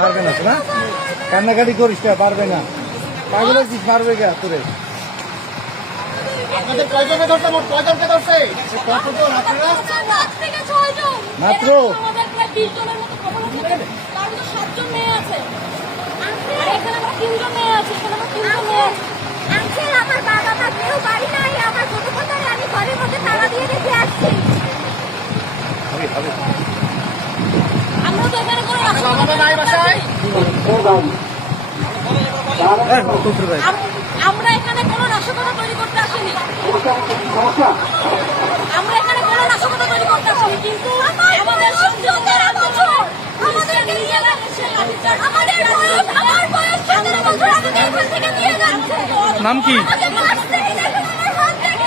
পারবে না না, কান্নাকাটি করিস না, পারবে না। পাগল হচ্ছিস, পারবে কে তোরে? আপনাদের কয়জনকে ধরছে? মোট কয়জনকে ধরছে? কতজন আপনারা? মাত্র আমাদের প্রায় 20 জনের মতো খবর আছে, তার মধ্যে 7 জন মেয়ে আছে, আর এখানে আমরা 3 জন মেয়ে আছি, এখানে আমরা 3 জন মেয়ে আছি। আঙ্কেল, আমার বাবা মা কেউ বাড়ি নাই, আমার ছোট বোনটারে আমি ঘরের মধ্যে তালা দিয়ে রেখে আসছি। আমরা তো এখানে কোনো বাবা নাই বাসায়? আমরা এখানে কোনো নাশকতা তৈরি করতে আসিনি, আমরা এখানে কোনো নাশকতা তৈরি করতে আসিনি, কিন্তু আমাদের সন্তানদের আমাদেরকে নিজেরা এসে লাঠিচার্জ আমার বয়স 17 বছর, আমাকে এখান থেকে নিয়ে যাচ্ছে। নাম কি? আমাকে মারছে, দেখুন আমার হাত থেকে।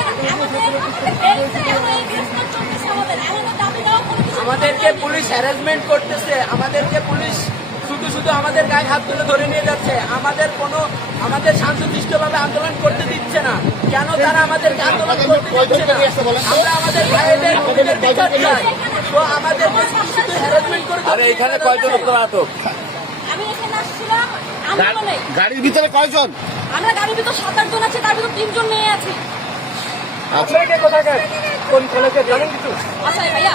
আমাদেরকে পুলিশ হ্যারাসমেন্ট করতেছে, আমাদেরকে পুলিশ শুধু শুধু আমাদের গায়ে হাত তুলে ধরে নিয়ে যাচ্ছে, আমাদের শান্তশিষ্টভাবে আন্দোলন করতে দিচ্ছে না। কেন তারা আমাদেরকে আন্দোলন করতে দিচ্ছে না? আমরা আমাদের ভাইদের বিচার চাই, তো আমাদেরকে শুধু হ্যারাসমেন্ট করে। আরে এখানে কয়জন আপনারা আটক? আমি এখানে আসছিলাম আন্দোলনে। গাড়ির ভিতরে কয়জন? আমরা গাড়ির ভিতর 7-8 জন আছে, তার ভিতর 3 জন মেয়ে আছি। আপনাকে কোথাকার কোন কলেজে জানেন কিছু? আচ্ছা ভাইয়া,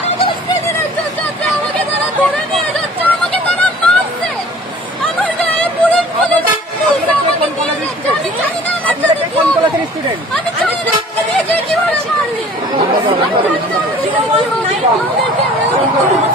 আমাকে তারা ধরে নিয়ে যাচ্ছে, আমাকে তারা মারছে, আমার গায়ে পুলিশ পুলিশ আমাকে নিয়ে যাচ্ছে। আমি জানি না আমার সাথে কি হবে। স্টুডেন্ট আমি জানি না আমাকে নিয়ে গিয়ে কিভাবে মারলি। আমি জানি না। 019